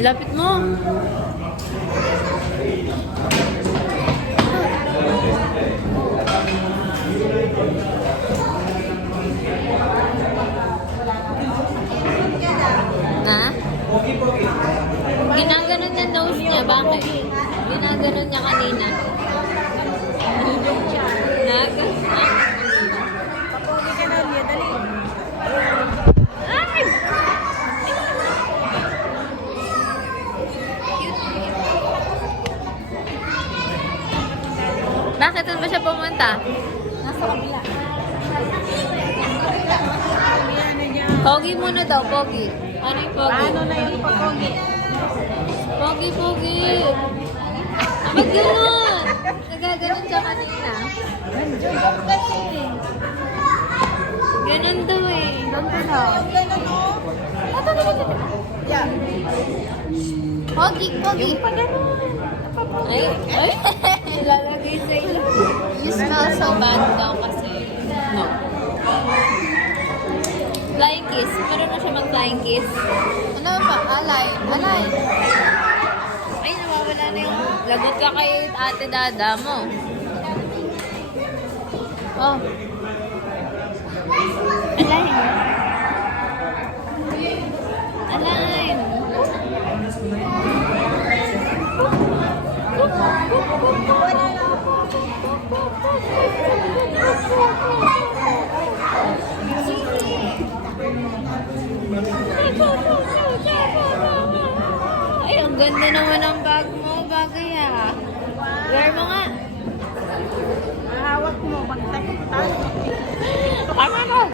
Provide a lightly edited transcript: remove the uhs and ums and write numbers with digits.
Lapit mo. Na? Ginaganon niya nose niya. Bakit? Ginaganon niya kanina. Naganon. Papogi ka na niya, dali. Ay! Bakit doon ba siya pumunta? Nasa kabila. Pogi muna daw, pogi. Ano yung pogi? Paano na yung papogi? Pogi, pogi. Ba't gano'n? Nagaganon siya kanina. Ganon daw eh. Ganun o. Yeah. Pogi, pogi. Ay, ay. Lalagay sa ilo. You smell so bad daw kasi. No. Flying kiss. Meron na siya mag-flying kiss. Ano ba? Alay. Alay. Ay, nawawala na yung lagot ka kay ate dada mo. Oh. Alay. Alay. Ay, ang ganda naman ng